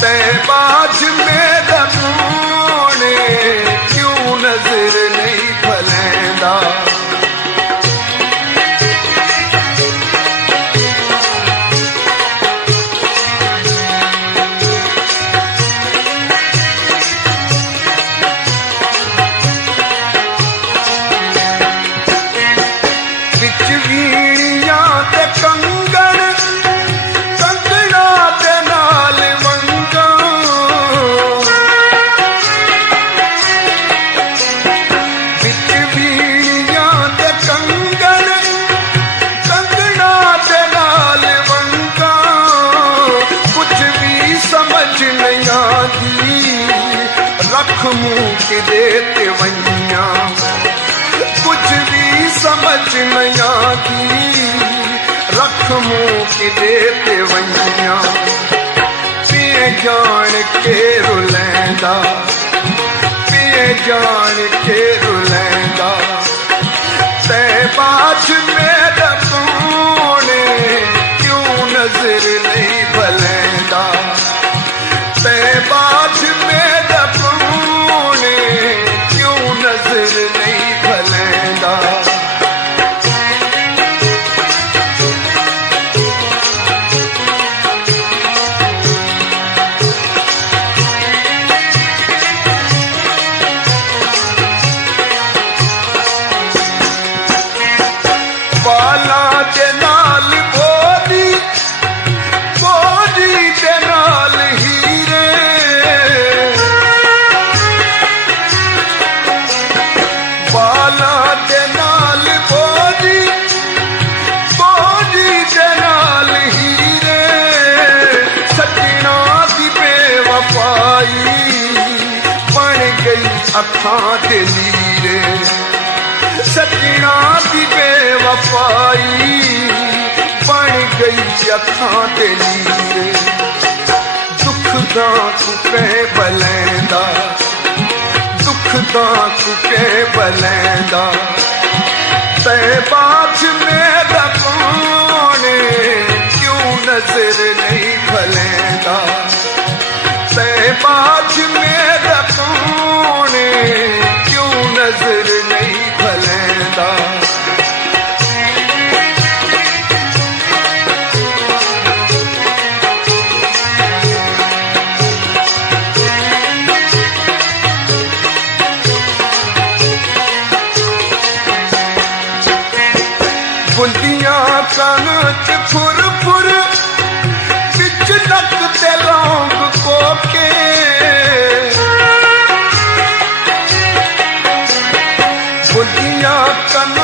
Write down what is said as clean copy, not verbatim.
ते बाज मेरा सोने क्यों नजर नहीं भलेंदा। रख मुँह दे ते वैया कुछ भी समझ नहीं आती। रख मुँह दे ते वैया पिए जान के रुलैंदा पिए जान के रुलैंदा। ते बाज मेरा सोने क्यों नजर नहीं भलेंदा। ते बाज मेरा सोने क्यों नजर नहीं भलेंदा। बाला दे नाल बोदी बोदी दे नाल हीरे। बाला दे नाल बोदी बोदी दे नाल हीरे। सजना दी बेवफाई बन गई अखां दे नीरे। सजना दी बेवफाई बन गई अखां दे नीरे। दुख दा तू कह बलैंदा दुख दा तू कह बलैंदा। ते बाज मेरा सोने क्यों नजर नहीं भलेंदा। ते बाज मेरा सोने क्यों नजर नहीं भलेंदा। बुंदियां कन च फुर फुर बिच लगते लौंग कोके। बुंदियां कन